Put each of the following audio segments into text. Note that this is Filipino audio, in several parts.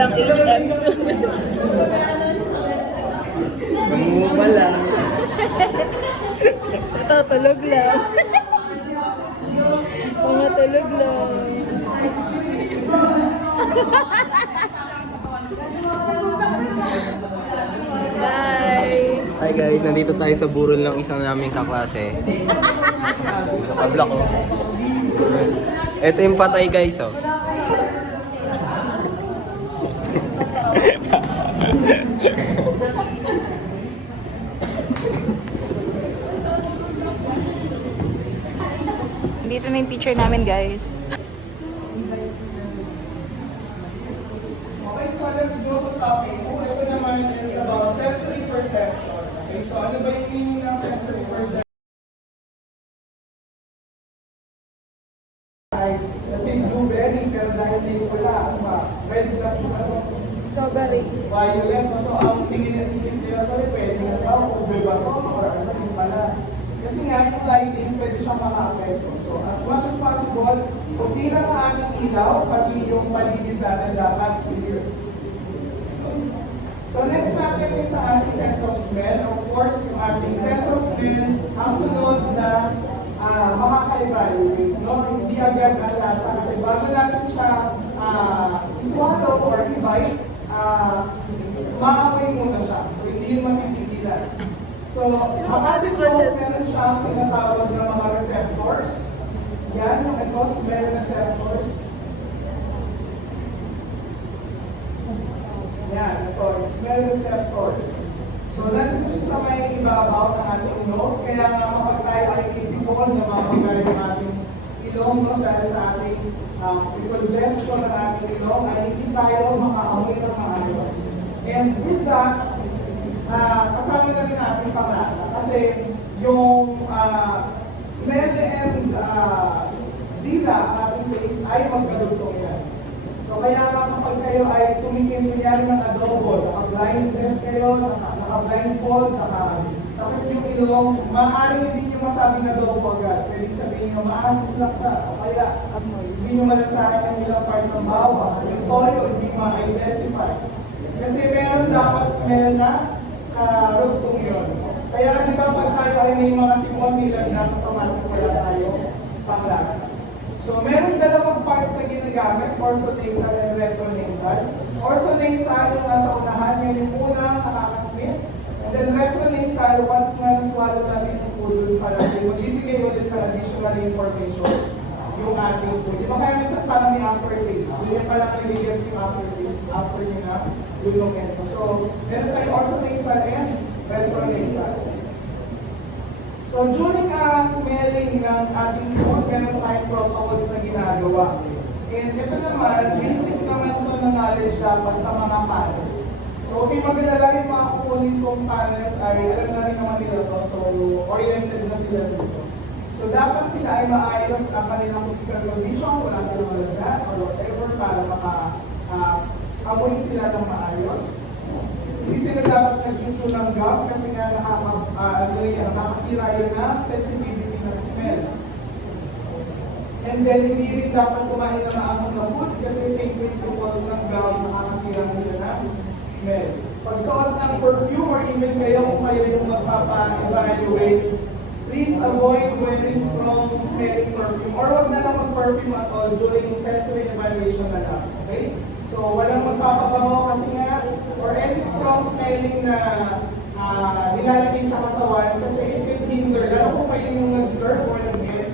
Walang HM. Mangupa lang. Natutulog lang. Mga tulog lang. Bye! Hi guys, nandito tayo sa burol ng isang naming kaklase. Nakablock ko. Ito yung patay guys, oh. Dito na yung teacher namin, guys. Okay, so let's go to topic. Ito naman is about sensory perception. Okay, so ano ba yung meaning ng sensory perception? Let's say blueberry, pero dahil hindi wala, ano ba? Red plus ano? Strawberry. Violet. So ang tingin ng isip nila to, pwede na ba? Ube ba to? Or ano yung pala? Kasi nga, yung lightings, pwede siyang maka-apekto. So as much as possible, kung di lang ang ating ilaw, pati yung paligid natin dapat clear. So next natin is sa ating sense of smell. Of course, yung ating sense of smell, ang sunod na makaka-evaluate. No? Hindi agad ang lasa. Kasi bago natin siya iswallow or i-bite, maamoy muna siya. So hindi yun mapipigilan. So, ang ating nose, meron siyang tinatawag na mga receptors. Yan, yung ito, smell receptors. Yan, ito, smell receptors. So, nandito siya sa may ibabaw ng ating nose. Kaya nga kapag tayo ay isipon na mapagay ng ating ilong, no, dahil sa ating congestion ng ating ilong, ay hindi tayo makaamoy ng maayos. And with that, kasama na rin natin panglasa. Kasi yung smell and dila, ating taste, ay magkalutong yan. So kaya nga kapag kayo ay tumikim yan ng adobo, naka-blind test kayo, naka-blindfold, takip yung ilong, maaaring hindi nyo masabing adobo agad. Pwede sabihin nyo, maasim lang siya. O kaya, hindi nyo malasahan yung ilang part ng bawang. Yung toyo, hindi ma-identify. Kasi meron dapat smell na rugtong yun. Kaya di ba pag tayo ay may mga simon nila na automatic wala tayo panglasa. So meron dalawang parts na ginagamit, orthonasal and retronasal. Orthonasal yung nasa unahan, yan yung unang nakakasmit. And then retronasal, once na naswallow natin yung pulon para magbibigay ulit sa additional information yung ating food. Di ba kaya minsan parang may aftertaste? Hindi parang nabigyan yung aftertaste after nyo na yung ito. So, meron tayo orthonasal and retronasal. So, during smelling ng ating food, meron tayong protocols na ginagawa. And ito naman, basic naman ito na knowledge dapat sa mga panels. So, okay, magalala yung mga kukunin kong panels ay alam na rin naman nila to. So, oriented na sila dito. So, dapat sila ay maayos ang kanilang physical condition, wala silang malagat or whatever para amoy sila ng maayos. Hindi sila dapat nag-chew ng gum kasi nga nakakasira yun na sensitivity ng smell. And then, hindi rin dapat kumain na maamong na food kasi same principles ng gum, nakakasira sila ng smell. Pagsuot ng perfume or even kayo kung kayo yung magpapa-evaluate, please avoid wearing strong smelling perfume or wag na lang mag-perfume at all during sensory evaluation na lang. Okay? So, walang magpapabango kasi nga, or any strong smelling na nilalagay sa katawan kasi it can hinder, lalo kung kayo yung nag-serve or nag-get,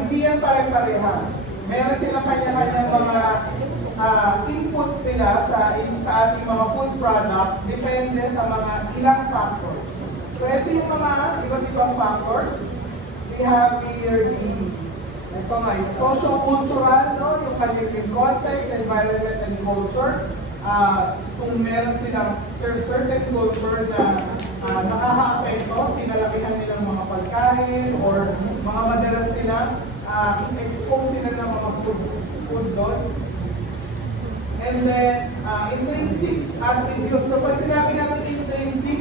hindi yan pare-parehas. Meron silang kanya-kanyang mga inputs nila sa ating mga food product, depende sa mga ilang factors. So, ito yung mga iba't ibang factors. We have here ito nga, yung socio-cultural, no? Yung kanyang context, environment, and culture. Kung meron silang certain culture na nakaka-apekto, kinalakihan nilang mga pagkain, or mga madalas nila, expose sila ng mga food doon. And then, intrinsic attributes. So, pag sinabi natin intrinsic,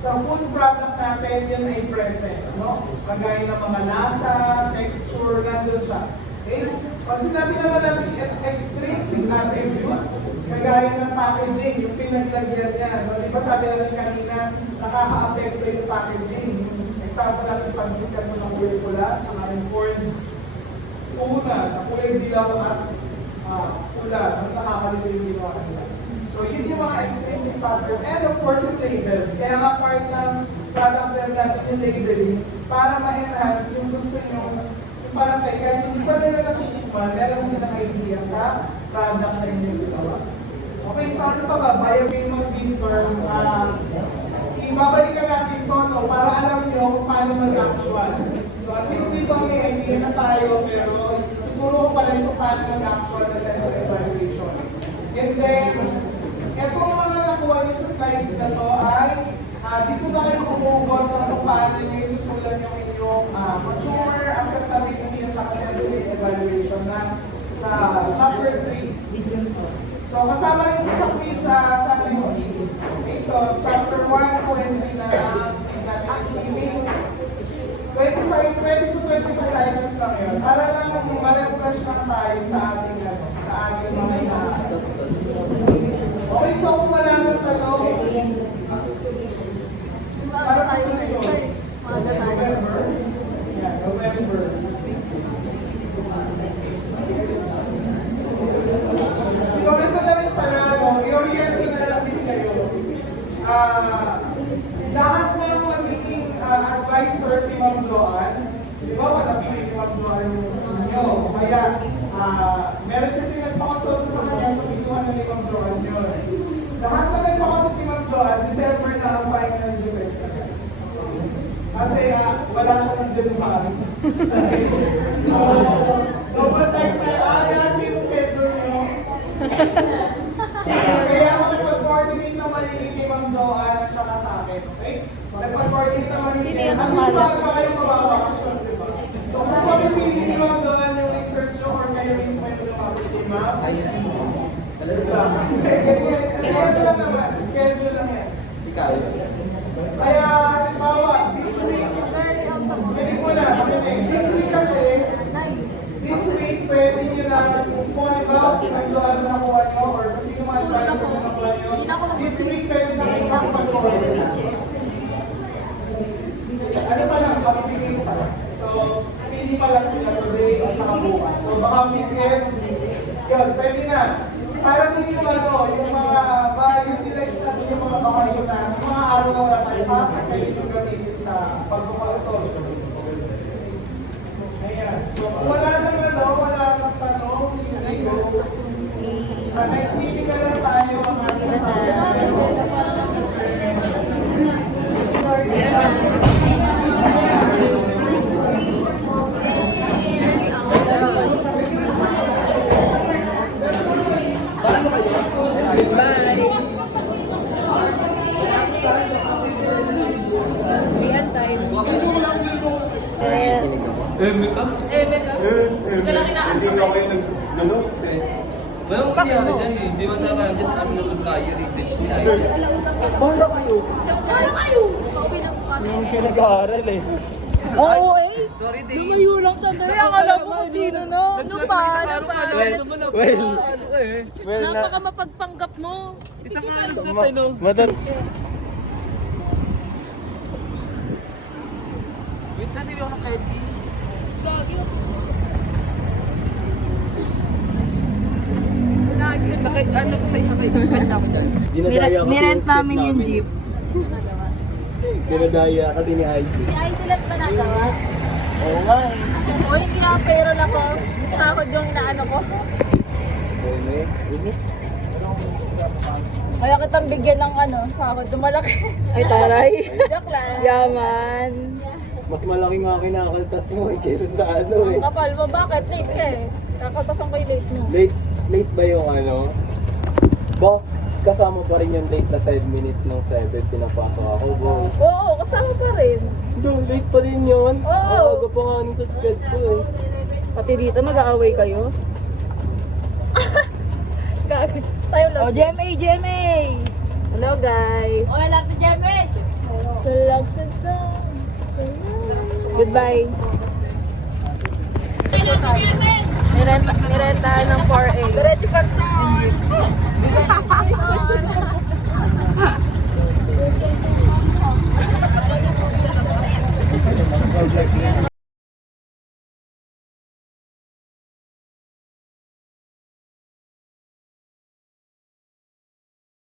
sa food product natin, yun ay present, no? Kagaya ng mga lasa, texture, nandun siya. Okay? Pag sinabi naman natin extrinsic attributes, Kagaya ng packaging, yung pinaglagyan niya. No? Di ba sabi natin kanina, nakaka-apekto yung packaging. Example natin, pansikan mo ng kulay pula, saka yung corn. Una, na kulay dilaw at pula, nakakalito yung ginawa nila. So yun yung mga expensive factors. And of course, yung labels. Kaya nga part ng product level natin yung labeling para ma-enhance yung gusto nyo. Yung parang kahit hindi pa nila nakikipan, meron silang idea sa product na inyong ginawa. Okay, so ano pa ba? Biomedical term, ibabalikan natin ito, no, para alam nyo kung paano mag-actual. So at least dito may idea na tayo, pero tuturo ko pa rin kung paano mag-actual na sensor evaluation. And then, etong mga nakuha nyo sa slides na to ay dito na kayo kumugot ng kung paano nyo isusulat yung inyong consumer acceptability at saka sensor evaluation na sa chapter 3. So, kasama rin sa quiz sa next week. Okay, so chapter 1, 2, and 3 na quiz natin is giving 20 to 25 items lang yun. Para lang ma-refresh lang tayo sa ating mga inaarap. Okay, so kung wala nang tanong, para tayo yun. November. Yeah, November. So, ito na rin pala, i-orienting na lang din kayo. Lahat ng magiging advisor si Ma'am Joanne, di ba, napili ni Ma'am Joanne nyo. Kaya, meron kasi nagpakonsult sa kanya, so biguan na ni Ma'am Joanne yun. Lahat na nagpakonsult ni Ma'am Joanne, December na ang final defense. Kasi wala siya ng January. So, double time tayo, yung schedule nyo. Kaya ako nagpag-coordinate na malilink kay Ma'am Joanne at saka sa akin, okay? Nagpag-coordinate na malilink. At least bakit pa kayong mababakasyon, diba? So kung mapipili ni Ma'am Joanne yung research nyo or kayo mismo yung lumapit kay Ma'am, ano lang naman, schedule lang yan. Kaya, halimbawa, this week, pwede ko na, this week kasi, this week, pwede nyo na, kung halimbawa, si Ma'am Joanne na nakuha nyo, or kung sino mga advisor na nakuha nyo, this week, pwede na kayo makapag-coordinate. Ano pa lang, makipigil ko pa lang. So, pili pa lang sila today at saka bukas. So, baka weekends, yun, pwede na. Parang hindi yung yung mga ma-utilize natin yung mga bakasyon na, yung mga araw na wala tayo, pasok kayo yung gamitin sa pagpapasol. Ayan. So, kung wala naman wala nang tanong, sa next meeting na lang tayo ang ating Ito lang inaantay. Hindi ako yung nag-notes eh. Walang mangyayari dyan eh. Hindi man talaga dyan ang naman tayo research nila. Bala kayo. Pauwi na po kami. Yung pinag-aaral eh. Oo eh. Sorry, Dave. Lumayo lang sa doon. Akala ko kung sino no. Ano pa? Well, Napaka mapagpanggap mo. Isang araw sa tayo. Madal. Wait, natin ako ng Eddie. Gagi. Sakay, ano ko sa isa kayo. Ganda ko dyan. Nirent namin yung jeep. Dinadaya kasi ni IC. Si Isilat ba nagawa? Oo nga eh. O yung kinapayroll ako. Sahod yung inaano ko. Init. Kaya kitang bigyan ng sahod. Malaki. Ay taray. Joke lang. Yaman. Mas malaki nga kinakaltas mo eh, kaysa sa ano eh. Ang kapal mo, bakit? Late ka eh. Kakatasan ko yung late mo. Late ba yung Ba, kasama pa rin yung late na 5 minutes ng 7, pinapasok ako, boy. Oo, kasama pa rin. Yung late pa rin yun. Oo. Aga pa nga nung sa schedule eh. Pati dito, nag-aaway kayo. Tayo lang. Oh, GMA! Hello, guys. Oh, lang si GMA! Salag sa Goodbye. Nirentahan ng 4A. Diretso Kanson! Diretso Kanson!